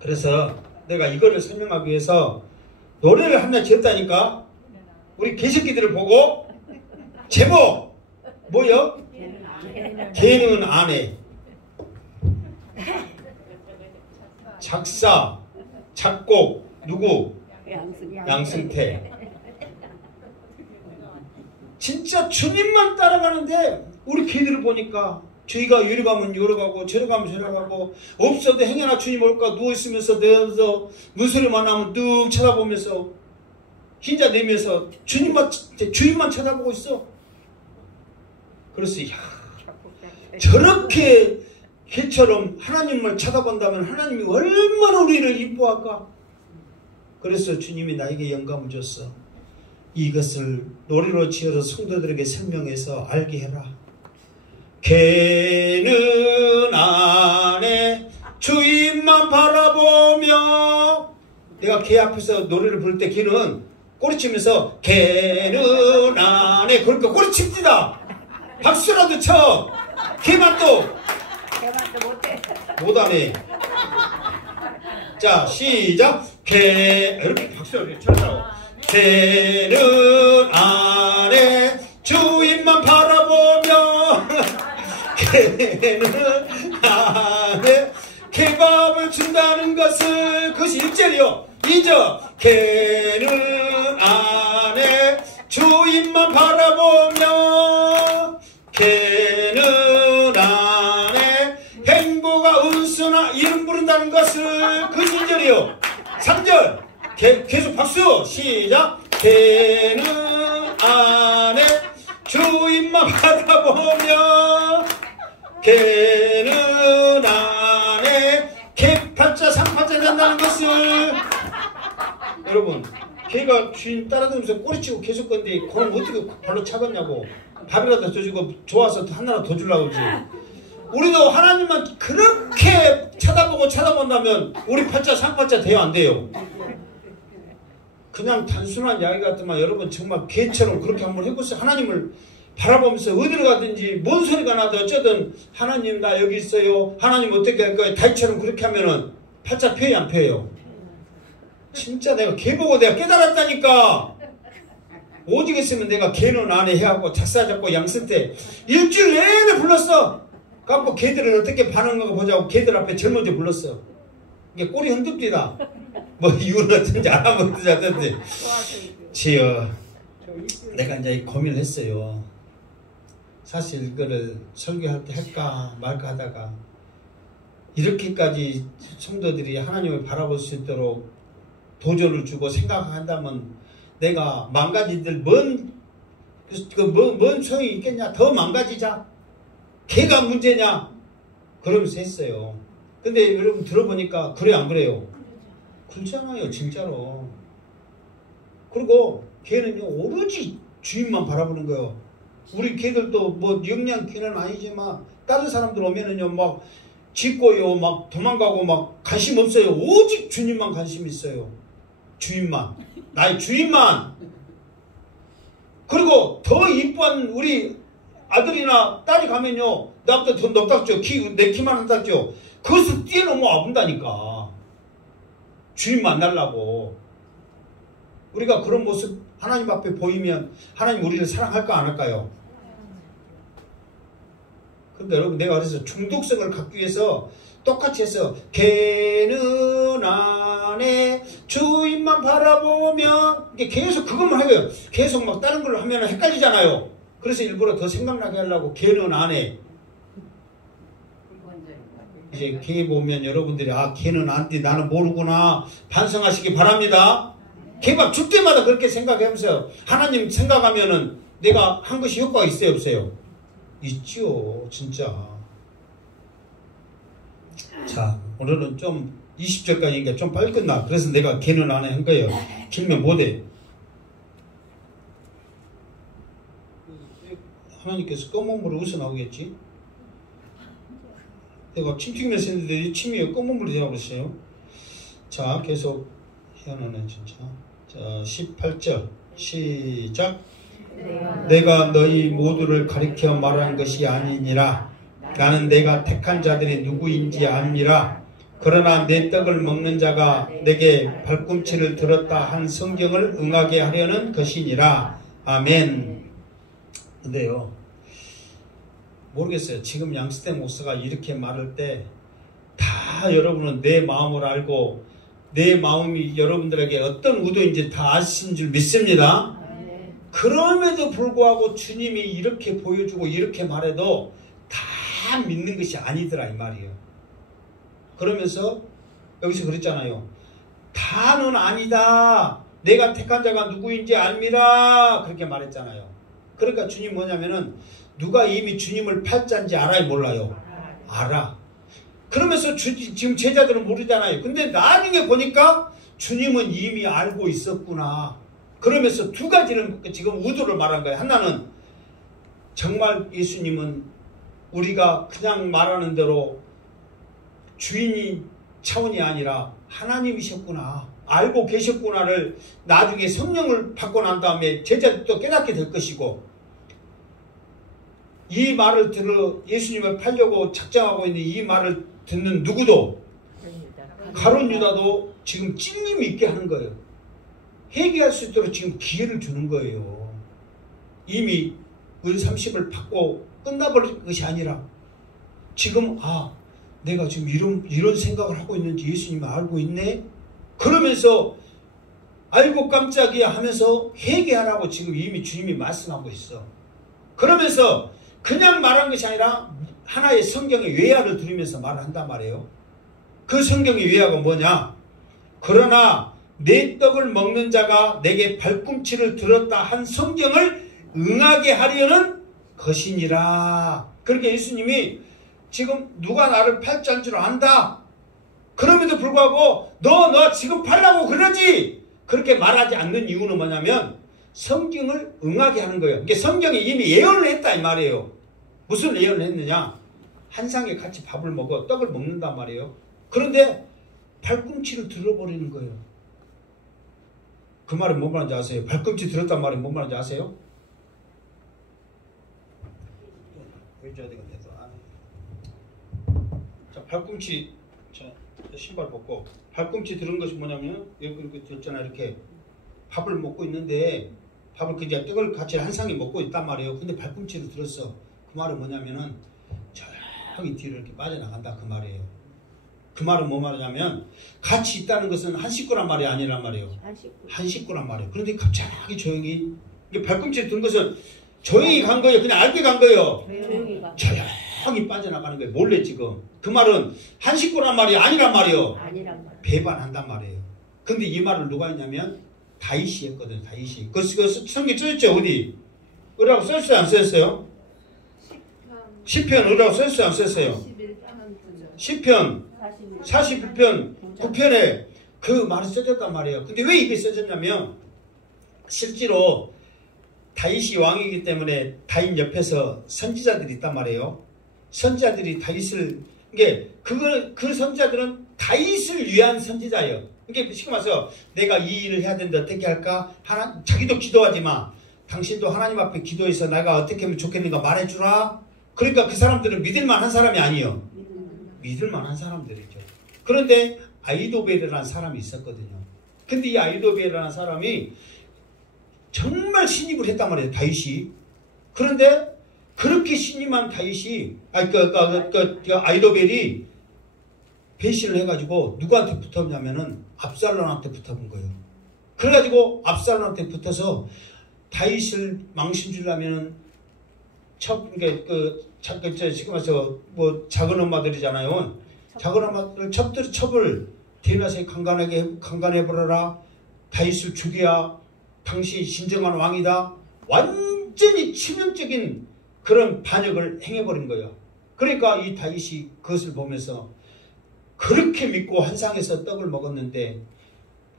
그래서 내가 이거를 설명하기 위해서 노래를 하나 지었다니까. 우리 개새끼들을 보고 제목 뭐요? 걔는 안 해. 작사 작곡 누구? 양승태. 진짜 주님만 따라가는데 우리 걔들을 보니까 저희가 이리 가면 여러 가고 저리 가면 저리 가고 없어도 행여나 주님 올까 누워있으면서 내어서 무술만 하면 뚝 쳐다보면서 흰자 내면서 주님만 쳐다보고 있어. 그래서 저렇게 걔처럼 하나님을 쳐다본다면 하나님이 얼마나 우리를 이뻐할까. 그래서 주님이 나에게 영감을 줬어. 이것을 노래로 지어서 성도들에게 설명해서 알게 해라. 걔는 안에 주님만 바라보며. 내가 걔 앞에서 노래를 부를 때 걔는 꼬리치면서 걔는 안에 그러니까 꼬리칩니다. 박수라도 쳐. 걔만 또 못해. 못하네. 자 시작. 걔 이렇게 박수를 쳐라고. 걔는 안에 주님만 바라보며 걔는 안에 케밥을 준다는 것을. 그것이 1절이요. 2절. 걔는 안에 주님만 바라보며 걔는 안에 행복과 은수나 이름 부른다는 것을. 그 1절이요. 3절. 계속 박수 시작. 걔는 안에 주님만 바라보며 걔는 안에 개팔자 삼팔자 된다는 것을. 여러분 걔가 주인 따라다니면서 꼬리치고 계속 건데 그럼 어떻게 발로 차겠냐고. 밥이라도 더 주고 좋아서 하나라도 더 주려고 그러지. 우리도 하나님만 그렇게 쳐다본다면 우리 팔자 삼팔자 돼요 안 돼요? 그냥 단순한 이야기 같지만 여러분 정말 개처럼 그렇게 한번 해보세요. 하나님을 바라보면서 어디를 가든지 뭔 소리가 나도 어쩌든 하나님 나 여기 있어요. 하나님 어떻게 할 거예요? 다이처럼 그렇게 하면은 팔자 펴요 안 펴요? 진짜 내가 개 보고 내가 깨달았다니까. 오직 있으면 내가 걔는 안에 해갖고 작사 작곡 양승태 일주일 내내 불렀어. 갖고 걔들은 어떻게 반응하고 보자고 걔들 앞에 제일 먼저 불렀어. 이게 꼬리 흔듭디다. 뭐 이유는 어떤지 알아먹든지 하던데. 지어 내가 이제 고민을 했어요. 사실 이거를 설교할 때 할까 말까 하다가 이렇게까지 성도들이 하나님을 바라볼 수 있도록 도전을 주고 생각한다면 내가 망가지들 뭔 소용이 있겠냐? 더 망가지자. 걔가 문제냐? 그러면서 했어요. 근데 여러분 들어보니까 그래 안 그래요? 그렇잖아요, 진짜로. 그리고 걔는요 오로지 주인만 바라보는 거예요. 우리 걔들도 뭐 영양 걔는 아니지만 다른 사람들 오면은요 막 짖고요 막 도망가고 막 관심 없어요. 오직 주님만 관심 있어요. 주인만, 나의 주인만. 그리고 더 이쁜 우리 아들이나 딸이 가면요 나보다 더 높다죠. 내 키만 한다죠. 그것을 뛰어넘어 와본다니까. 주인 만나려고. 우리가 그런 모습 하나님 앞에 보이면 하나님 우리를 사랑할까 안 할까요? 근데 여러분 내가 그래서 중독성을 갖기 위해서 똑같이 해서 걔는 안에 주인만 바라보면 이게 계속 그것만 해요. 계속 막 다른 걸로 하면 헷갈리잖아요. 그래서 일부러 더 생각나게 하려고 걔는 안에 이제 걔 보면 여러분들이 아 걔는 안돼 나는 모르구나 반성하시기 바랍니다. 걔가 줄 때마다 그렇게 생각하면서 하나님 생각하면은 내가 한 것이 효과가 있어요 없어요? 있죠 진짜. 자 오늘은 좀 20절까지니까 좀 빨리 끝나. 그래서 내가 걔는 안에 한 거예요. 길면 못해. 하나님께서 검은 물을 어디서 나오겠지? 내가 침 튀기면서 했는데 침이 검은 물이 되라고 그랬어요. 자 계속 희한하네 진짜. 자 18절 시작. 내가 너희 모두를 가리켜 말한 것이 아니니라. 나는 내가 택한 자들이 누구인지 압니다. 그러나 내 떡을 먹는 자가 내게 발꿈치를 들었다 한 성경을 응하게 하려는 것이니라. 아멘. 근데요 모르겠어요. 지금 양스태 목사가 이렇게 말할 때 다 여러분은 내 마음을 알고 내 마음이 여러분들에게 어떤 의도인지 다 아신 줄 믿습니다. 그럼에도 불구하고 주님이 이렇게 보여주고 이렇게 말해도 다 믿는 것이 아니더라 이 말이에요. 그러면서 여기서 그랬잖아요. 다는 아니다. 내가 택한 자가 누구인지 압니다. 그렇게 말했잖아요. 그러니까 주님 뭐냐면은 누가 이미 주님을 팔자인지 알아요 몰라요? 알아. 그러면서 지금 제자들은 모르잖아요. 근데 나중에 보니까 주님은 이미 알고 있었구나. 그러면서 두 가지는 지금 의도를 말한 거예요. 하나는 정말 예수님은 우리가 그냥 말하는 대로 주인이 차원이 아니라 하나님이셨구나. 알고 계셨구나를 나중에 성령을 받고 난 다음에 제자들도 깨닫게 될 것이고 이 말을 들어 예수님을 팔려고 작정하고 있는 이 말을 듣는 누구도 가룟 유다도 지금 찔림이 있게 하는 거예요. 회개할 수 있도록 지금 기회를 주는 거예요. 이미 은 30을 받고 끝나버릴 것이 아니라 지금 내가 지금 이런 생각을 하고 있는지 예수님이 알고 있네? 그러면서 알고 깜짝이야 하면서 회개하라고 지금 이미 주님이 말씀하고 있어. 그러면서 그냥 말한 것이 아니라 하나의 성경의 외화를 들으면서 말을 한단 말이에요. 그 성경의 외화가 뭐냐? 그러나 내 떡을 먹는 자가 내게 발꿈치를 들었다 한 성경을 응하게 하려는 것이니라. 그러니까 예수님이 지금 누가 나를 팔자인 줄 안다. 그럼에도 불구하고 너 지금 팔라고 그러지. 그렇게 말하지 않는 이유는 뭐냐면 성경을 응하게 하는 거예요. 그러니까 성경이 이미 예언을 했다 이 말이에요. 무슨 예언을 했느냐? 한 상에 같이 밥을 먹어 떡을 먹는단 말이에요. 그런데 발꿈치를 들어버리는 거예요. 그 말은 뭔 말인지 아세요? 발꿈치 들었단 말은 뭔 말인지 아세요? 자, 발꿈치, 자, 신발 벗고 발꿈치 들은 것이 뭐냐면 이렇게 들었잖아. 이렇게 밥을 먹고 있는데 밥을 그냥 떡을 같이 한 상에 먹고 있단 말이에요. 근데 발꿈치를 들었어. 그 말은 뭐냐면은 저기 뒤로 이렇게 빠져나간다 그 말이에요. 그 말은 뭐 말이냐면 같이 있다는 것은 한 식구란 말이 아니란 말이에요. 한 식구란 말이에요. 그런데 갑자기 조용히 발꿈치를 든 것은 조용히 간 거예요. 그냥 알게 간 거예요. 조용히 빠져나가는 거예요. 몰래 지금. 그 말은 한 식구란 말이 아니란 말이에요. 배반한단 말이에요. 근데 이 말을 누가 했냐면 다윗이 했거든요. 다윗이. 그 성경 써있죠? 어디? 으라고 써있어요? 안 써있어요? 시편 으라고 써있어요? 안 써있어요? 시편 41편 9편에 그 말이 써졌단 말이에요. 근데 왜 이게 써졌냐면 실제로 다윗이 왕이기 때문에 다윗 옆에서 선지자들이 있단 말이에요. 선지자들이 다윗을 그 선지자들은 다윗을 위한 선지자예요. 이게 쉽게 말해서 내가 이 일을 해야 되는데 어떻게 할까? 자기도 기도하지 마. 당신도 하나님 앞에 기도해서 내가 어떻게 하면 좋겠는가 말해주라. 그러니까 그 사람들은 믿을 만한 사람이 아니에요. 믿을 만한 사람들이죠. 그런데 아히도벨이라는 사람이 있었거든요. 근데 이 아히도벨이라는 사람이 정말 신임을 했단 말이에요. 다윗이. 그런데 그렇게 신임한 다윗이 아히도벨이 배신을 해가지고 누구한테 붙었냐면은 압살롬한테 붙어본 거예요. 그래가지고 압살롬한테 붙어서 다윗을 망신 주려면은 지금 와서 뭐 작은 엄마들이잖아요. 작은 엄마들 첩을 대낮에 강간해 버려라. 다윗을 죽여야 당신이 진정한 왕이다. 완전히 치명적인 그런 반역을 행해버린 거예요. 그러니까 이 다윗이 그것을 보면서 그렇게 믿고 한상에서 떡을 먹었는데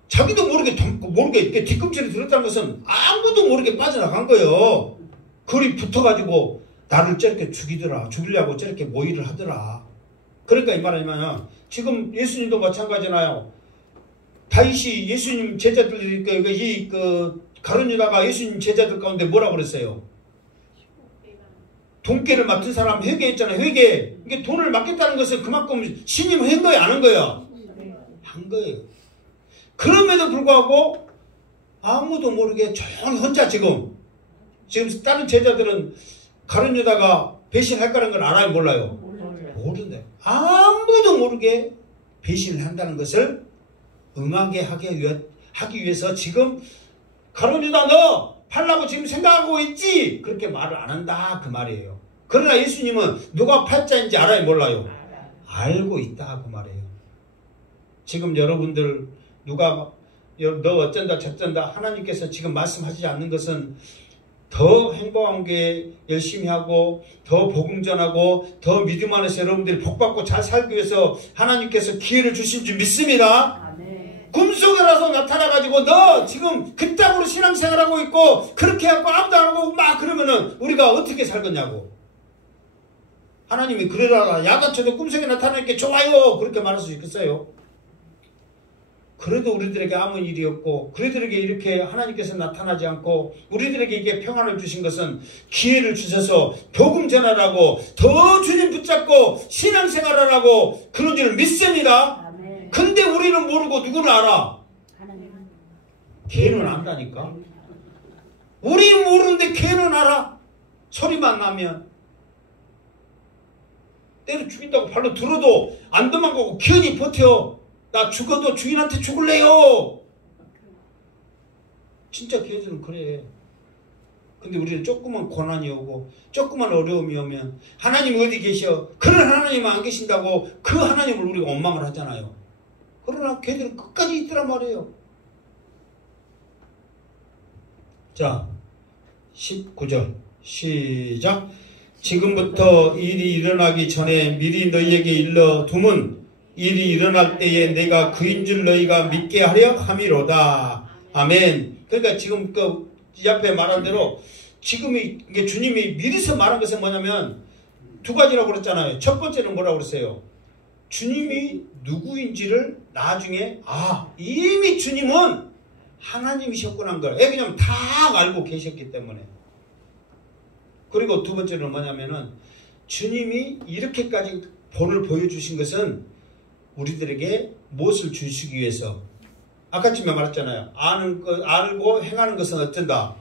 자기도 모르게 뒤꿈치를 들었다는 것은 아무도 모르게 빠져나간 거예요. 그리 붙어가지고 나를 저렇게 죽이려고 저렇게 모의를 하더라. 그러니까 이 말하면 지금 예수님도 마찬가지잖아요. 다윗이 예수님 제자들이 가룟 유다가 예수님 제자들 가운데 뭐라 그랬어요? 돈깨를 맡은 사람 회개했잖아요. 회개. 이게 돈을 맡겠다는 것은 그만큼 신임을 한 거예요, 안 한 거예요? 한 거예요. 그럼에도 불구하고 아무도 모르게 조용히 혼자 지금 다른 제자들은 가룟 유다가 배신할 거라는 걸 알아요, 몰라요? 모른대. 아무도 모르게 배신을 한다는 것을 응하게 하기 위해서 지금 가룟 유다 너 팔라고 지금 생각하고 있지? 그렇게 말을 안 한다 그 말이에요. 그러나 예수님은 누가 팔자인지 알아요, 몰라요? 알고 있다 그 말이에요. 지금 여러분들 누가 너 어쩐다 저쩐다 하나님께서 지금 말씀하시지 않는 것은 더 행복한 게 열심히 하고 더 복음 전하고 더 믿음 안에서 여러분들이 복받고 잘 살기 위해서 하나님께서 기회를 주신 줄 믿습니다. 꿈속에라서 나타나가지고 너 지금 그땅으로 신앙생활하고 있고 그렇게 하고 아무도 안 하고 막 그러면은 우리가 어떻게 살겠냐고. 하나님이 그러라 야단쳐도 꿈속에 나타나는 게 좋아요 그렇게 말할 수 있겠어요? 그래도 우리들에게 아무 일이 없고 우리들에게 이렇게 하나님께서 나타나지 않고 우리들에게 이게 평안을 주신 것은 기회를 주셔서 복음 전하라고 더 주님 붙잡고 신앙생활하라고 그런 줄 믿습니다. 근데 우리는 모르고 누구는 알아? 걔는 안다니까. 우리 모르는데 걔는 알아. 소리만 나면 때려 죽인다고 발로 들어도 안 도망가고 기어이 버텨. 나 죽어도 주인한테 죽을래요. 진짜 걔들은 그래. 근데 우리는 조그만 고난이 오고 조그만 어려움이 오면 하나님 어디 계셔? 그런 하나님은 안 계신다고 그 하나님을 우리가 원망을 하잖아요. 그러나 걔들은 끝까지 있더란 말이에요. 자, 19절 시작. 지금부터 일이 일어나기 전에 미리 너희에게 일러 둠은 일이 일어날 때에 내가 그인 줄 너희가 믿게 하려 함이로다. 아멘. 그러니까 지금 이 앞에 말한 대로 이게 주님이 미리서 말한 것은 뭐냐면 두 가지라고 그랬잖아요. 첫 번째는 뭐라고 그랬어요? 주님이 누구인지를 나중에 이미 주님은 하나님이셨구나 한 걸 그냥 다 알고 계셨기 때문에. 그리고 두 번째는 뭐냐면은 주님이 이렇게까지 본을 보여주신 것은 우리들에게 무엇을 주시기 위해서. 아까쯤에 말했잖아요. 알고 행하는 것은 어쩐다?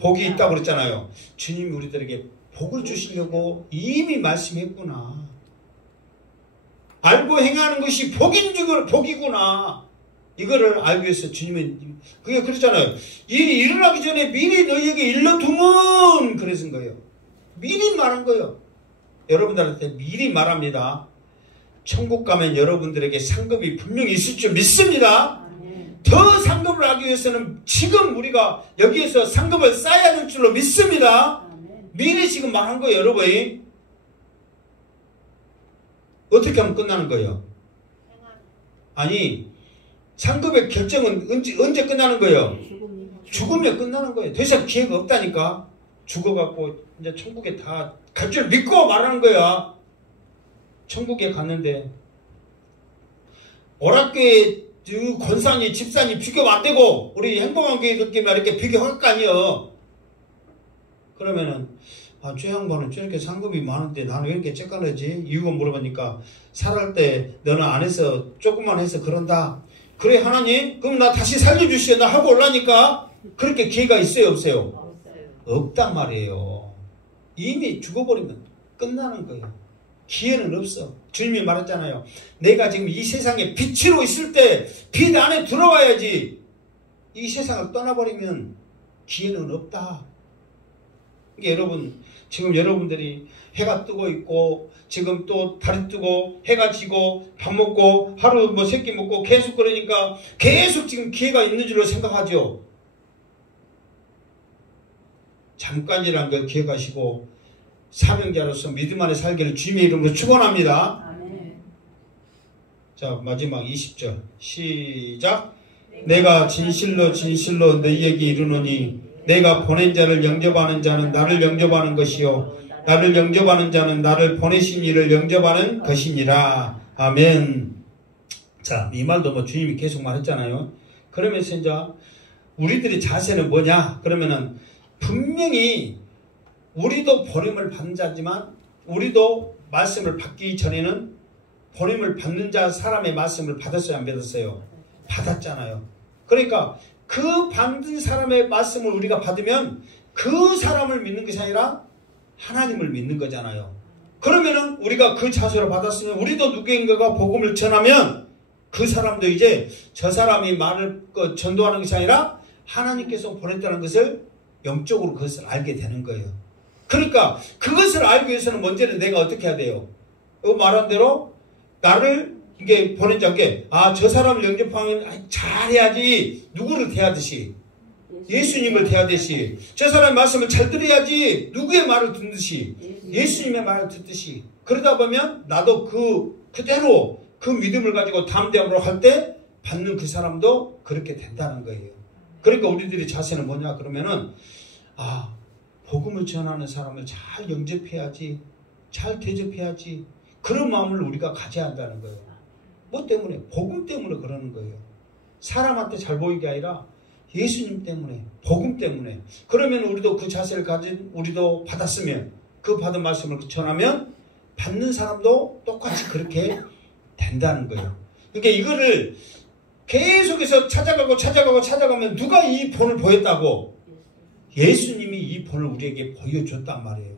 복이 있다고 그랬잖아요. 주님이 우리들에게 복을 주시려고 이미 말씀했구나. 알고 행하는 것이 복이구나. 이거를 알기 위해서 주님은 그게 그렇잖아요. 일이 일어나기 전에 미리 너희에게 일러두면 그러신 거예요. 미리 말한 거예요. 여러분들한테 미리 말합니다. 천국 가면 여러분들에게 상급이 분명히 있을 줄 믿습니다. 더 상급을 하기 위해서는 지금 우리가 여기에서 상급을 쌓아야 될 줄로 믿습니다. 미리 지금 말한 거예요, 여러분이. 어떻게 하면 끝나는 거예요? 아니, 상급의 결정은 언제 끝나는 거예요? 죽으면 끝나는 거예요. 더 이상 기회가 없다니까. 죽어갖고 이제 천국에 다 갈 줄 믿고 말하는 거야. 천국에 갔는데 오락교회 권사님, 집사님 비교 안 되고 우리 행복한 교회 그렇게만 이렇게 비교할 거 아니에요. 그러면은 저 양반은 저렇게 상급이 많은데 나는 왜 이렇게 쬐깔하지? 이유가 물어보니까 살할 때 너는 안 해서 조금만 해서 그런다. 그래 하나님? 그럼 나 다시 살려주시오. 나 하고 올라니까. 그렇게 기회가 있어요, 없어요? 없단 말이에요. 이미 죽어버리면 끝나는 거예요. 기회는 없어. 주님이 말했잖아요. 내가 지금 이 세상에 빛으로 있을 때 빛 안에 들어와야지. 이 세상을 떠나버리면 기회는 없다. 여러분, 지금 여러분들이 해가 뜨고 있고 지금 또 달이 뜨고 해가 지고 밥 먹고 하루 뭐 세끼 먹고 계속 그러니까 계속 지금 기회가 있는 줄로 생각하죠. 잠깐이란 걸 기억하시고 사명자로서 믿음 안에 살기를 주님의 이름으로 축원합니다. 아멘. 자, 마지막 20절 시작. 내가 진실로 진실로 너희에게 이르노니 내가 보낸 자를 영접하는 자는 나를 영접하는 것이요 나를 영접하는 자는 나를 보내신 이를 영접하는 것이니라. 아멘. 자, 이 말도 뭐 주님이 계속 말했잖아요. 그러면서 이제 우리들의 자세는 뭐냐? 그러면은 분명히 우리도 보냄을 받는 자지만 우리도 말씀을 받기 전에는 보냄을 받는 자 사람의 말씀을 받았어요, 안 받았어요? 받았잖아요. 그러니까 그 받은 사람의 말씀을 우리가 받으면 그 사람을 믿는 것이 아니라 하나님을 믿는 거잖아요. 그러면은 우리가 그 자세로 받았으면 우리도 누구인가가 복음을 전하면 그 사람도 이제 저 사람이 말을 전도하는 것이 아니라 하나님께서 보냈다는 것을 영적으로 그것을 알게 되는 거예요. 그러니까 그것을 알기 위해서는 먼저는 내가 어떻게 해야 돼요? 말한 대로 나를 이게 보낸 자께 저 사람을 영접하면 잘해야지. 누구를 대하듯이 예수님을 대하듯이 저 사람의 말씀을 잘 들어야지. 누구의 말을 듣듯이 예수님의 말을 듣듯이 그러다 보면 나도 그대로 그 믿음을 가지고 담대함으로 할 때 받는 그 사람도 그렇게 된다는 거예요. 그러니까 우리들의 자세는 뭐냐 그러면은 복음을 전하는 사람을 잘 영접해야지. 잘 대접해야지. 그런 마음을 우리가 가져야 한다는 거예요. 뭐 때문에? 복음 때문에 그러는 거예요. 사람한테 잘 보이게 아니라 예수님 때문에, 복음 때문에. 그러면 우리도 그 자세를 가진 우리도 받았으면 그 받은 말씀을 전하면 받는 사람도 똑같이 그렇게 된다는 거예요. 그러니까 이거를 계속해서 찾아가면 누가 이 본을 보였다고? 예수님이 이 본을 우리에게 보여줬단 말이에요.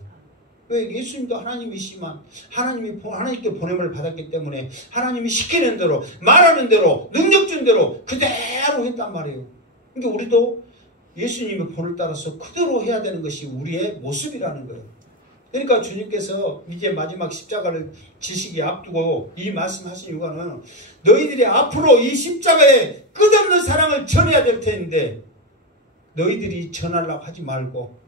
왜? 예수님도 하나님이시지만 하나님께 보냄을 받았기 때문에 하나님이 시키는 대로 말하는 대로 능력 준 대로 그대로 했단 말이에요. 그러니까 우리도 예수님의 본을 따라서 그대로 해야 되는 것이 우리의 모습이라는 거예요. 그러니까 주님께서 이제 마지막 십자가를 지시기 앞두고 이 말씀하신 이유가는 너희들이 앞으로 이 십자가의 끝없는 사랑을 전해야 될 텐데 너희들이 전하려고 하지 말고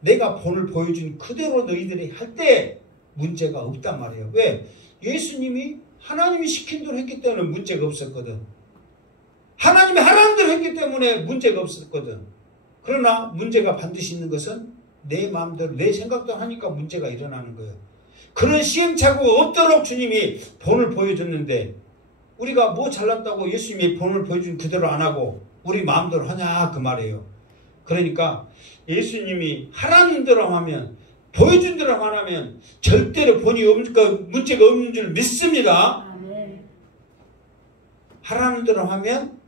내가 본을 보여준 그대로 너희들이 할 때 문제가 없단 말이에요. 왜? 예수님이 하나님이 시킨 대로 했기 때문에 문제가 없었거든. 하나님이 하라는 대로 했기 때문에 문제가 없었거든. 그러나 문제가 반드시 있는 것은 내 마음대로 내 생각대로 하니까 문제가 일어나는 거예요. 그런 시행착오가 없도록 주님이 본을 보여줬는데 우리가 뭐 잘났다고 예수님이 본을 보여준 그대로 안 하고 우리 마음대로 하냐 그 말이에요. 그러니까 예수님이 하라는 대로 하면 보여준 대로 하면 절대로 본이 문제가 없는 줄 믿습니다. 아멘. 하라는 대로 하면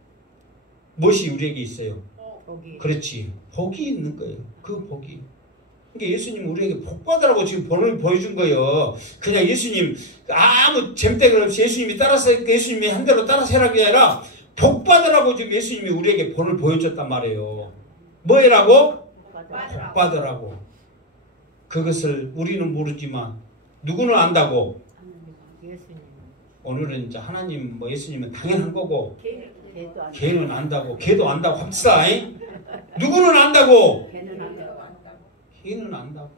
무엇이 우리에게 있어요? 복이. 그렇지. 복이 있는 거예요. 그 복이. 그러니까 예수님 우리에게 복 받으라고 지금 본을 보여준 거예요. 그냥 예수님 아무 잼대가 없이 예수님이 따라서 예수님이 한 대로 따라서 해라는 게 아니라 복 받으라고 지금 예수님이 우리에게 본을 보여줬단 말이에요. 뭐 해라고? 복 받으라고. 그것을 우리는 모르지만 누구는 안다고? 오늘은 이제 하나님 뭐 예수님은 당연한 거고 걔는 안다고. 걔도 안다고 합시다. 누구는 안다고? 걔는 안다고.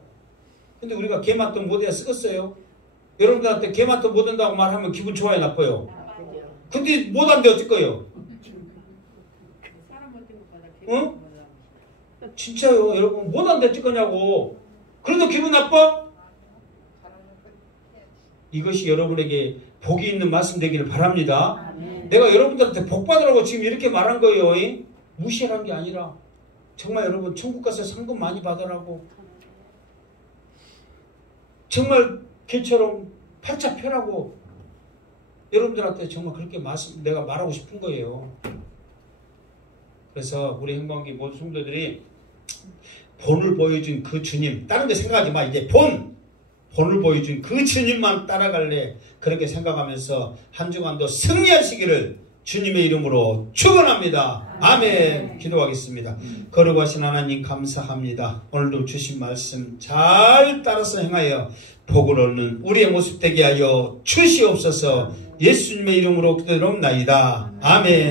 근데 우리가 걔 맛도 못해야 쓰겠어요? 여러분들한테 걔 맛도 못한다고 말하면 기분 좋아요, 나빠요? 근데 못한데 어쩔 거예요? 응? 진짜요. 여러분 못한데 어쩔 거냐고. 그래도 기분 나빠? 이것이 여러분에게 복이 있는 말씀 되기를 바랍니다. 내가 여러분들한테 복 받으라고 지금 이렇게 말한 거예요. 무시하는 게 아니라 정말 여러분 천국 가서 상금 많이 받으라고 정말 걔처럼 팔자 펴라고 여러분들한테 정말 그렇게 내가 말하고 싶은 거예요. 그래서 우리 행방기 모든 성도들이 본을 보여준 그 주님, 다른 데 생각하지 마. 이제 본을 보여준 그 주님만 따라갈래. 그렇게 생각하면서 한 주간도 승리하시기를 주님의 이름으로 축원합니다. 아멘. 기도하겠습니다. 거룩하신 하나님 감사합니다. 오늘도 주신 말씀 잘 따라서 행하여 복을 얻는 우리의 모습 되게 하여 주시옵소서. 예수님의 이름으로 기도드립나이다. 아멘.